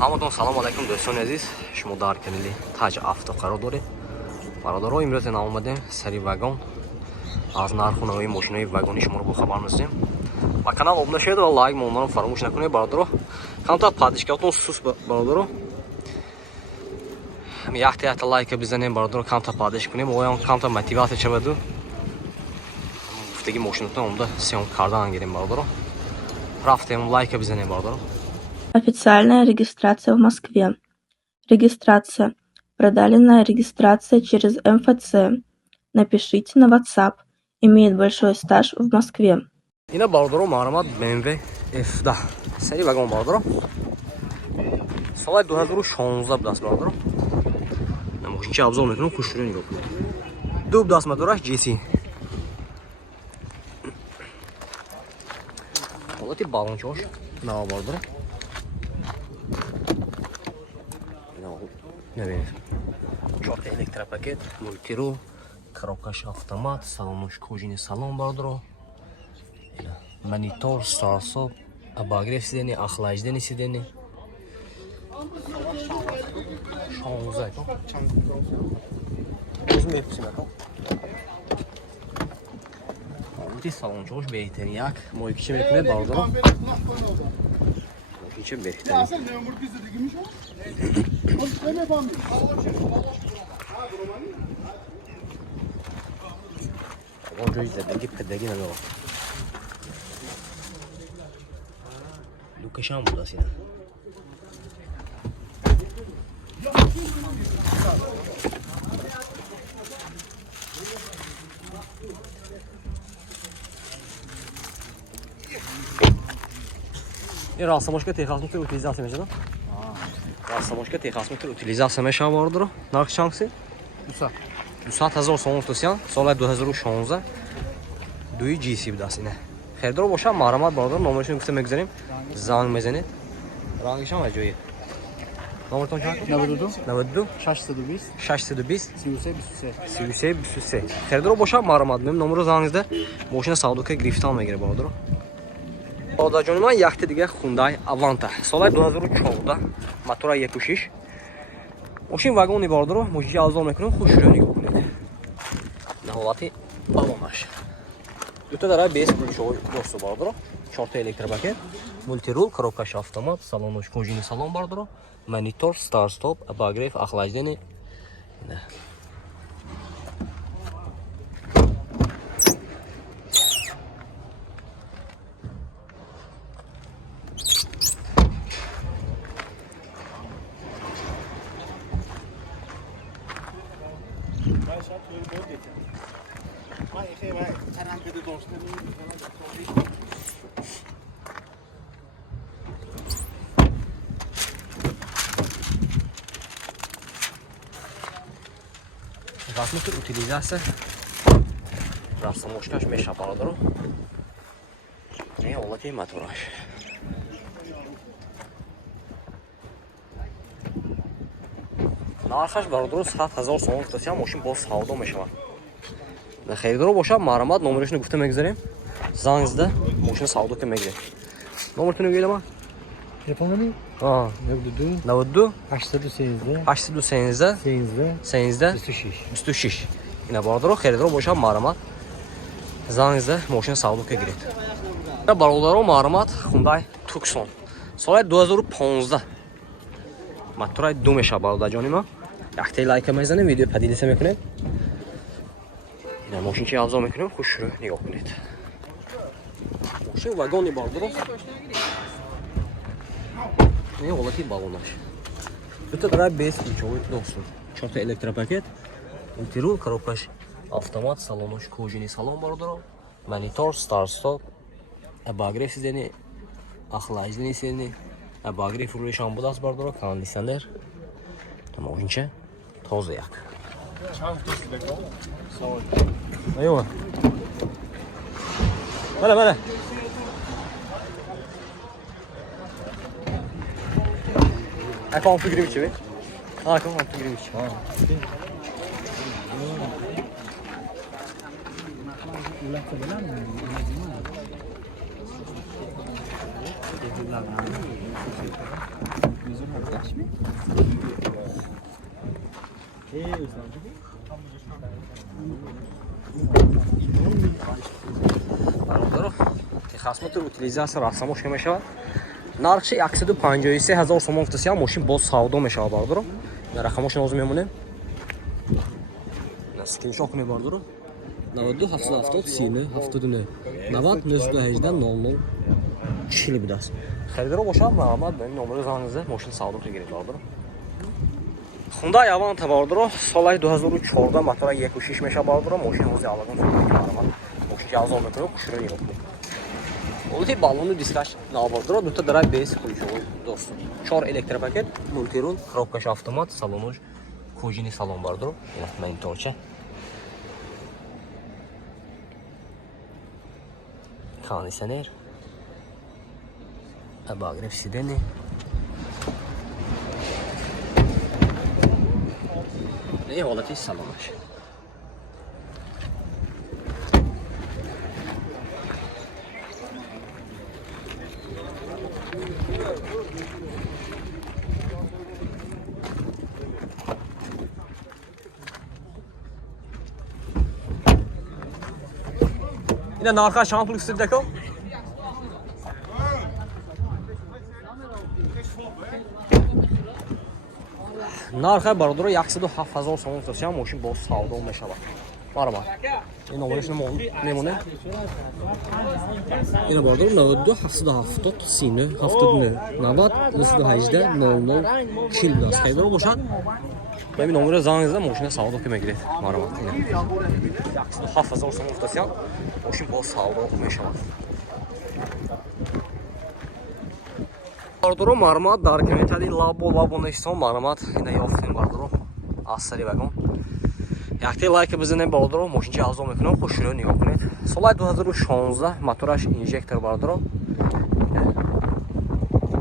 ҳаматон салом алайкум дӯстони азиз, шумо дар канали Taj Авто қарор доред. бародаро, имрӯз на омадем сари вагон аз нарху навои мошинаи вагони шуморо бохабар мезем. ба канал обуна шавед ва лайк мондаро фаромӯш накунед бародаро. камтар падишкатон сус бародаро. Яхта лайка бизанем бародаро, камтар падиш кунем, оям камтар мотивация шаваду. Гуфтаги мошинатон омада сеём кардан гирем бародаро. Рафтем лайка бизанем бародаро. Официальная регистрация в Москве. Регистрация. Продалинная регистрация через МФЦ. Напишите на WhatsApp. Имеет большой стаж в Москве. Ина бародаро маърамат BMW F10 сари вагон бародаро. Соли 2016 будаст бародаро. Намошинчи обзор мекунам, хушрӯ нигоҳ кунед. Дуб даст мотораш GC. ҳолати балончош нав бародаро. Набинед. 4 электропакет, мультирул, коробкаш автомат, салонош кожини салон бародаро. Монитор, старсоп, обогрев сидени, охлаждение сидени. 16 ко. Өзүм мепсим ко. Ути салончош беҳтарин як. Мо икче мекунем бародаро. Икче беҳтарин. Онҷои задагӣ пидагӣ намева. Дукашам будааст ина. ин рассамошка техасмутр утилизация мешавад? Рассамошка техасмутр утилизация мешавад бародаро. Нархи чанд? 200,000 сом тусян, соли 2016. Дуи GC будааст ина. Хердор боша маърамат бародаро, номерашон гуфта мегузарем. Занг мезанед. Рангишам аҷоиб. Номертон чанд? 92 620 33 23. Хердор боша маърамат мем номеро занг зада мошина савдока гирифтан мегире бародаро. Бародарҷони ман яхта дига Hyundai Avanta соли 2014, мотора 1.6. Мошин вагони бародаро, мошинчи авзор мекунем, хушрӯ нигоҳ кунед. На ҳолати балонаш. Дута дара без ключовой доступ бародаро. 4 электропакет, мультирул, коробкаш автомат, салонош кожини салон бародаро, монитор, старт-стоп, обогрев, охлаждение. Расмутр утилизация. Рассамошкаш меша бародаро. Не ҳолати мотораш. Нархаш бародаро 100,000 сом тусян, мошин боз савдо мешавад. На херидоро боша маърамат номерашон гуфта мегузарем. Занг зада мошин савдока мегирем. Номертон мегӯям? Телефони? 92 813 26. Ина бародаро херидоро боша маърамат. Занг зада мошин савдока гиред. Ина бародаро маърамат Hyundai Tucson соли 2015. мотора 2 мешавад бародарҷони ман. Яхта лайка мезанем, видео падилиса мекунем. Ина мошинчи авзор мекунем, хушрӯ нигоҳ кунед. Мошин вагони бародаро. Не ҳолати балонаш. Дута дара без ключовой доступ. 4 электропакет, мультирул, коробкаш автомат, салонош кожини салон бародаро, монитор, старт-стоп, обогрев сидени, охлаждение сидени, обогрев рӯишам будааст бародаро, кондиционер. Мошинча тоза як. Айё. Бала. Акон фигривич бе? Акон фигривич. Бародаро, техасмати утилизация расамош мешавад. Нархи 153000 сомон гуфтасиям мошин боз савдо мешавад бародаро. Рақамош нозим мемонем. Скриншот кунед бародаро. 92 770 39 79 90 918 00 40 будааст. Харидоро бошад Маҳаммад ба ин номеро занг зад мошин савдо гиред бародаро. Hyundai Avanta бародаро, соли 2014 мотора 1.6 мешавад бародаро. Мошин ҳозир алагон Маҳаммад. Мошин ҷазоб мекунад, хушро нигоҳ кунед. Олти баллону дискаш набардро дута драйв бейс ключовой дост. 4 электропакет, мультирул, коробкаш автомат, салонош, кожини салон бардро. Мен торча. Кондиционер. Обогрев сидений. И ҳолати салонош. Yine narxa çan pul üstü deko. Narxa baradoro 107,000 so'm tutgan moshin boz savdo meshava. Marama. Yine nomerish nemone? Yine baradoro 92 770 39 70 918 00 40 das. Xaydor boshad. Benim nomero zangizda moshina savdo qilmagiret. Marama. 7,000 so'm tutgan moshin boz savdo meshava. Baradoro marmat dar kemetadi labo neshton marmat ina yoftیم baradoro asari вагон. Якте лайк бизане baradoro мошинча арзон мекунам, хушро нигоҳ кунед. Соли 2016 мотораш инжектор baradoro.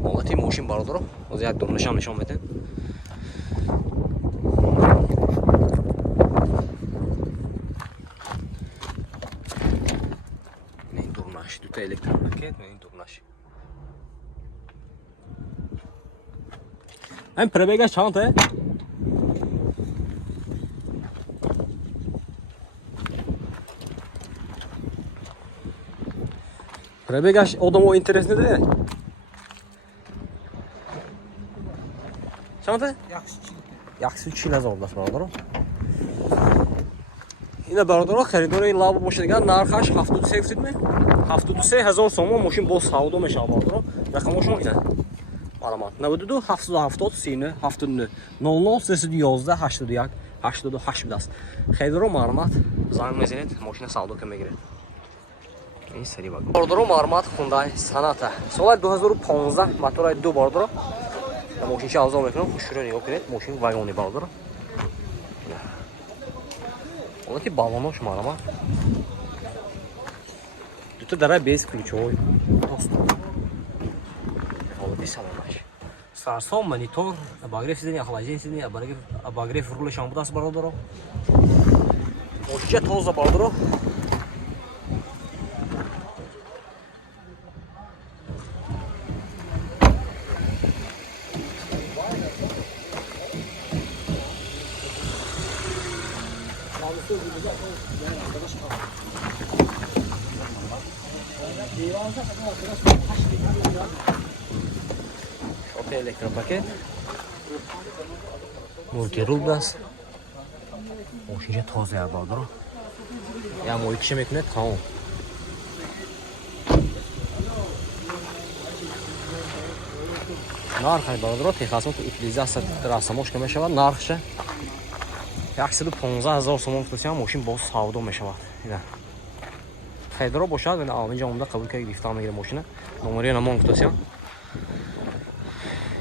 Ҳолати мошин baradoro, оз як донашам нишон медем. Мен дурнаш, дута электропакет, мен дурнаш. Hem prebegaj çanta. Prebegaj odam o interesne değil. Çanta? Yaxshi 3 yil azoblash baradaro. Ina baradaro xaridori labo boshqa degan narxash 73000 73000 so'm moshin boz savdo meshava baradaro. Raqamashon ina. Ma'lumot 92 770 39 79 00 311 81 88 будааст. Хейдро маълумот занг мезанед, мошина савдо мегиред. این سری وگون باردارو مارمات Hyundai Sonata سال 2015 موتور 2 باردارو ماشین شاوزا میکنم خوشرو نگاه کنید ماشین واگونی باردارو حالتی بالونش مارمات دو تا دره بیس ключовой دوست حالتی سلامش سرسام مانیتور обогрев сидения охлаждение сидения обогрев руля шам будааст باردارو ماشین тоза باردارو Şote elektropaket multirul gaz ماشین تازه باردارو یا موی کشه میکنه تمام нархи باردارو تخصص утилизация расамош که میشود нархشه 115,000 сомон футсиам мошин боз савдо мешавад. Ина. Хайдро бошад, ина авинҷа омда қабул кард гирифтан мегирем мошина. Номери намон футсиам.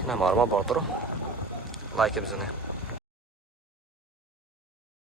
Ина марма бардро. Лайк бизанед.